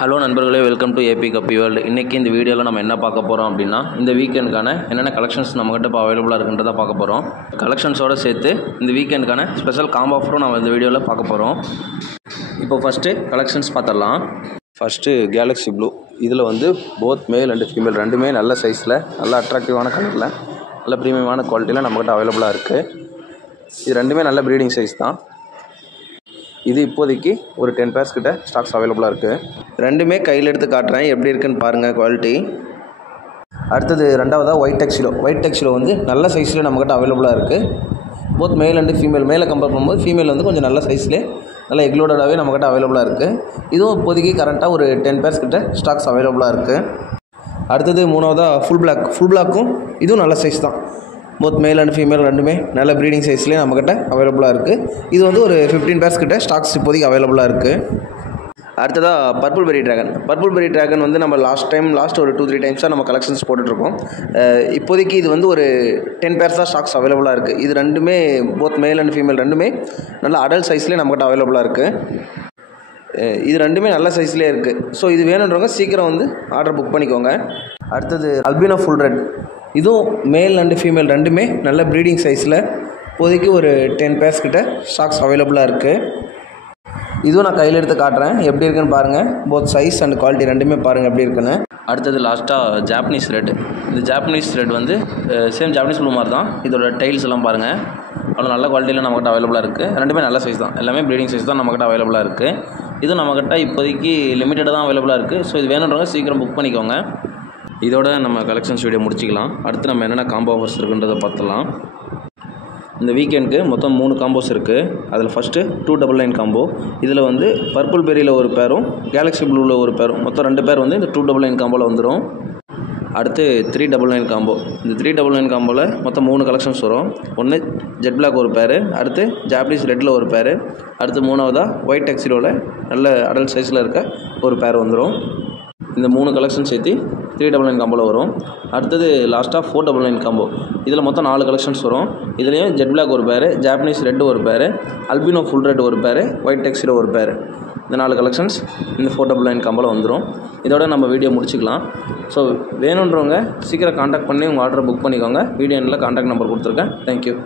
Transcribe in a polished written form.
Hello நண்பர்களே, welcome to AB கப்பி world. இன்றைக்கி இந்த வீடியோவில் நம்ம என்ன பார்க்க போகிறோம் அப்படின்னா, இந்த வீக்கெண்டுக்கான என்னென்ன கலெக்ஷன்ஸ் நம்மகிட்ட இப்போ அவைலபிளாக இருக்குன்றதை பார்க்க போகிறோம். கலெக்ஷன்ஸோடு சேர்த்து இந்த வீக்கெண்டுக்கான ஸ்பெஷல் காம்போ ஆஃபரும் நம்ம இந்த வீடியோவில் பார்க்க போகிறோம். இப்போ ஃபஸ்ட்டு கலெக்ஷன்ஸ் பார்த்துடலாம். First Galaxy blue. இதில் வந்து போத் மேல் அண்ட் ஃபீமேல் ரெண்டுமே நல்ல சைஸில், நல்ல அட்ராக்டிவான கலரில், நல்ல ப்ரீமியமான குவாலிட்டியில் நம்மக்கிட்ட அவைலபிளாக இருக்குது. இது ரெண்டுமே நல்ல ப்ரீடிங் சைஸ் தான். இது இப்போதைக்கு ஒரு 10 pairs கிட்ட ஸ்டாக்ஸ் அவைலபிளாக இருக்குது. ரெண்டுமே கையில் எடுத்து காட்டுறேன், எப்படி இருக்குன்னு பாருங்கள் குவாலிட்டி. அடுத்தது ரெண்டாவதாக ஒயிட் டெக்ஸிலோ. ஒயிட் டெக்ஸிலோ வந்து நல்ல சைஸில் நம்மக்கிட்ட அவைலபிளாக இருக்குது. போத் மேல் அண்டு ஃபீமேல். மேலே கம்பேர் பண்ணும்போது ஃபீமேல் வந்து கொஞ்சம் நல்ல சைஸ்லேயே நல்ல எக்லோடடாகவே நம்மக்கிட்ட அவைலபிளாக இருக்குது. இதுவும் இப்போதைக்கு கரண்ட்டாக ஒரு 10 pairs கிட்ட ஸ்டாக்ஸ் அவைலபிளாக இருக்குது. அடுத்தது மூணாவதாக ஃபுல் பிளாக். ஃபுல் பிளாக்கும் இதுவும் நல்ல சைஸ் தான். போத் மேல் அண்ட் ஃபீமேல் ரெண்டுமே நல்ல ப்ரீடிங் சைஸ்லேயே நம்மக்கிட்ட அவைலபிளாக இருக்குது. இது வந்து ஒரு 15 pairs கிட்ட ஸ்டாக்ஸ் இப்போதைக்கு அவைலபிளாக இருக்குது. அடுத்ததாக பர்பிள் பெரி ட்ராகன். பர்பிள் பெரி ட்ராகன் வந்து நம்ம லாஸ்ட் ஒரு 2-3 டைம்ஸாக நம்ம கலெக்ஷன்ஸ் போட்டுட்ருக்கோம். இப்போதைக்கு இது வந்து ஒரு 10 pairs தான் ஸ்டாக்ஸ் அவைலபிளாக இருக்குது. இது ரெண்டுமே போத் மேல் அண்ட் ஃபீமேல் ரெண்டுமே நல்ல அடல்ட் சைஸ்லேயே நம்மக்கிட்ட அவைலபிளாக இருக்குது. இது ரெண்டுமே நல்ல சைஸ்லேயே இருக்குது. ஸோ இது வேணுன்றவங்க சீக்கிரம் வந்து ஆர்டர் புக் பண்ணிக்கோங்க. அடுத்தது அல்பினோ ஃபுல் ரெட். இதுவும் மேல் அண்டு ஃபீமேல் ரெண்டுமே நல்ல ப்ரீடிங் சைஸில் இப்போதைக்கு ஒரு 10 pairs கிட்ட ஸ்டாக்ஸ் அவைலபிளாக இருக்குது. இதுவும் நான் கையில் எடுத்து காட்டுறேன், எப்படி இருக்குன்னு பாருங்கள். போத் சைஸ் அண்ட் குவாலிட்டி ரெண்டுமே பாருங்கள் எப்படி இருக்குன்னு. அடுத்தது லாஸ்ட்டாக ஜாப்பனீஸ் ரெட். இந்த ஜாப்பனீஸ் ரெட் வந்து சேம் ஜாப்பனீஸ் ப்ளூ மாதிரி தான். இதோட டைல்ஸ் எல்லாம் பாருங்கள், அவ்வளோ நல்ல குவாலிட்டியில் நம்மக்கிட்ட அவைலபிளாக இருக்குது. ரெண்டுமே நல்ல சைஸ் தான், எல்லாமே ப்ரீடிங் சைஸ் தான் நம்மக்கிட்ட அவைலபிளாக இருக்குது. இது நம்மக்கிட்ட இப்போதைக்கு லிமிட்டடாக தான் அவைலபிளாக இருக்குது. ஸோ இது வேணுன்றவங்க சீக்கிரம் புக் பண்ணிக்கோங்க. இதோட நம்ம கலெக்ஷன்ஸ் வீடியோ முடிச்சிக்கலாம். அடுத்து நம்ம என்னென்ன காம்போ ஆஃபர்ஸ் இருக்குன்றதை பார்த்துலாம். இந்த வீக்கெண்டுக்கு மொத்தம் 3 காம்போஸ் இருக்குது. அதில் ஃபஸ்ட்டு 299 காம்போ. இதில் வந்து பர்பிள் பெரியில் ஒரு பேரும் கேலக்ஸி ப்ளூவில் ஒரு பேரும், மொத்தம் 2 பேர் வந்து இந்த 299 காம்போவில் வந்துடும். அடுத்து 399 காம்போ. இந்த 399 காம்போவில் மொத்தம் 3 கலெக்ஷன்ஸ் வரும். ஒன்று ஜெட் பிளாக் ஒரு பேர், அடுத்து ஜாப்பனீஸ் ரெட்டில் ஒரு பேர், அடுத்து மூணாவதாக ஒயிட் டெக்ஸிலோவில் நல்ல அடல்ட் சைஸில் இருக்க ஒரு பேர் வந்துடும். இந்த 3 கலெக்ஷன் சேர்த்து 399 காம்போவில் வரும். அடுத்தது லாஸ்ட்டாக 499 காம்போ. இதில் மொத்தம் 4 கலெக்ஷன்ஸ் வரும். இதுலேயும் ஜெட் பிளாக் ஒரு பேர், ஜாப்பனீஸ் ரெட் ஒரு பேர், அல்பினோ ஃபுல் ரெட் ஒரு பேர், ஒயிட் டெக்ஸிலோ ஒரு பேர். இந்த 4 கலெக்ஷன்ஸ் இந்த 499 காம்போவில் வந்துடும். இதோட நம்ம வீடியோ முடிச்சுக்கலாம். ஸோ வேணுன்றவங்க சீக்கிரம் காண்டாக்ட் பண்ணி உங்கள் ஆர்டரை புக் பண்ணிக்கோங்க. வீடியோ எண்ணில் காண்டாக்ட் நம்பர் கொடுத்துருக்கேன். தேங்க்யூ.